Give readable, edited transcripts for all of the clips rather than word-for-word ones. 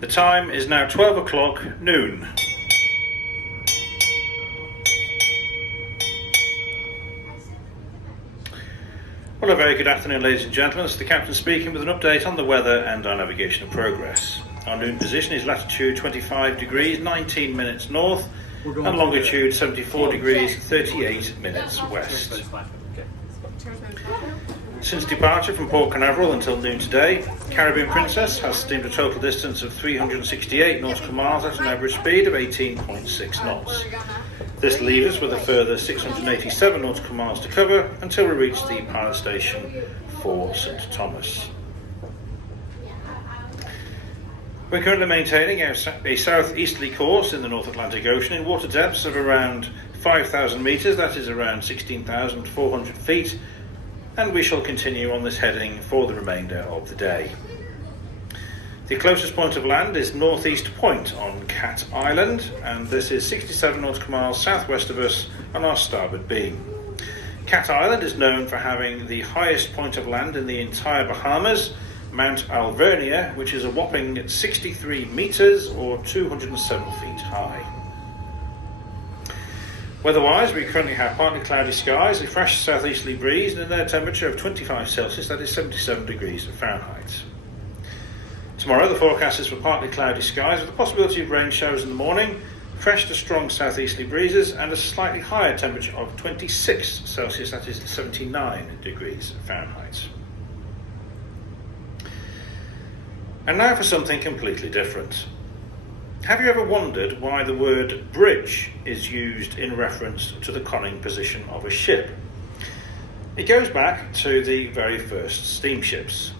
The time is now 12 o'clock noon. Well, a very good afternoon, ladies and gentlemen. It's the captain speaking with an update on the weather and our navigational progress. Our noon position is latitude 25 degrees 19 minutes north and longitude 74 degrees 38 minutes west. Since departure from Port Canaveral until noon today, Caribbean Princess has steamed a total distance of 368 nautical miles at an average speed of 18.6 knots. This leaves us with a further 687 nautical miles to cover until we reach the pilot station for St Thomas. We're currently maintaining a southeasterly course in the North Atlantic Ocean in water depths of around 5,000 metres, that is around 16,400 feet, and we shall continue on this heading for the remainder of the day. The closest point of land is Northeast Point on Cat Island, and this is 67 nautical miles southwest of us on our starboard beam. Cat Island is known for having the highest point of land in the entire Bahamas, Mount Alvernia, which is a whopping 63 metres or 207 feet high. Weather-wise, we currently have partly cloudy skies, a fresh southeasterly breeze, and an air temperature of 25 Celsius, that is 77 degrees Fahrenheit. Tomorrow, the forecast is for partly cloudy skies with the possibility of rain showers in the morning, fresh to strong southeasterly breezes, and a slightly higher temperature of 26 Celsius, that is 79 degrees Fahrenheit. And now for something completely different. Have you ever wondered why the word bridge is used in reference to the conning position of a ship? It goes back to the very first steamships.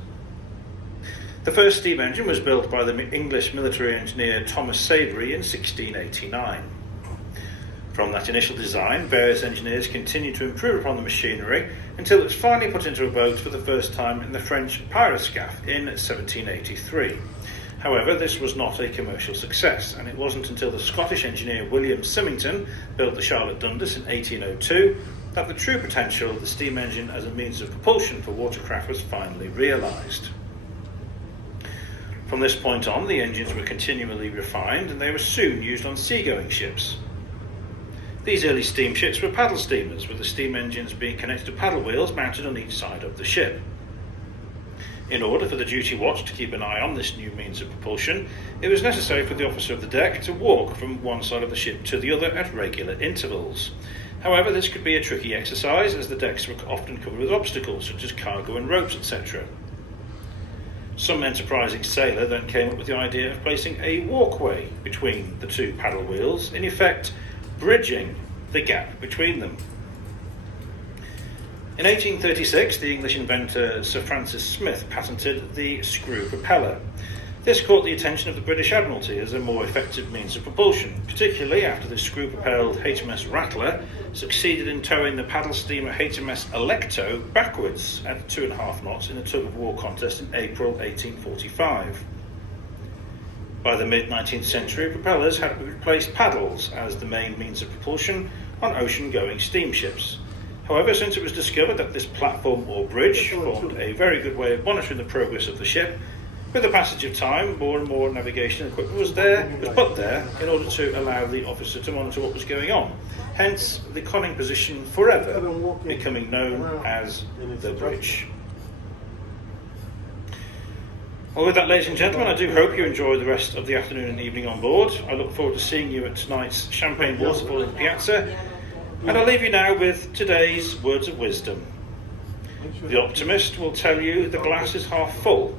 The first steam engine was built by the English military engineer Thomas Savery in 1689. From that initial design, various engineers continued to improve upon the machinery until it was finally put into a boat for the first time in the French Pyroscaphe in 1783. However, this was not a commercial success, and it wasn't until the Scottish engineer William Symington built the Charlotte Dundas in 1802 that the true potential of the steam engine as a means of propulsion for watercraft was finally realised. From this point on, the engines were continually refined, and they were soon used on seagoing ships. These early steamships were paddle steamers, with the steam engines being connected to paddle wheels mounted on each side of the ship. In order for the duty watch to keep an eye on this new means of propulsion, it was necessary for the officer of the deck to walk from one side of the ship to the other at regular intervals. However, this could be a tricky exercise, as the decks were often covered with obstacles such as cargo and ropes, etc. Some enterprising sailor then came up with the idea of placing a walkway between the two paddle wheels, in effect bridging the gap between them. In 1836, the English inventor Sir Francis Smith patented the screw propeller. This caught the attention of the British Admiralty as a more effective means of propulsion, particularly after the screw-propelled HMS Rattler succeeded in towing the paddle steamer HMS Alecto backwards at 2.5 knots in a tug-of-war contest in April 1845. By the mid-19th century, propellers had replaced paddles as the main means of propulsion on ocean-going steamships. However, since it was discovered that this platform or bridge formed a very good way of monitoring the progress of the ship, with the passage of time, more and more navigation equipment was put there in order to allow the officer to monitor what was going on. Hence, the conning position forever becoming known as the bridge. Well, with that, ladies and gentlemen, I do hope you enjoy the rest of the afternoon and evening on board. I look forward to seeing you at tonight's Champagne Waterfall in the Piazza. And I'll leave you now with today's words of wisdom. The optimist will tell you the glass is half full.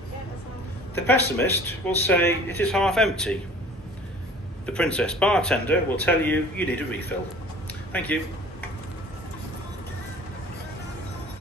The pessimist will say it is half empty. The princess bartender will tell you you need a refill. Thank you.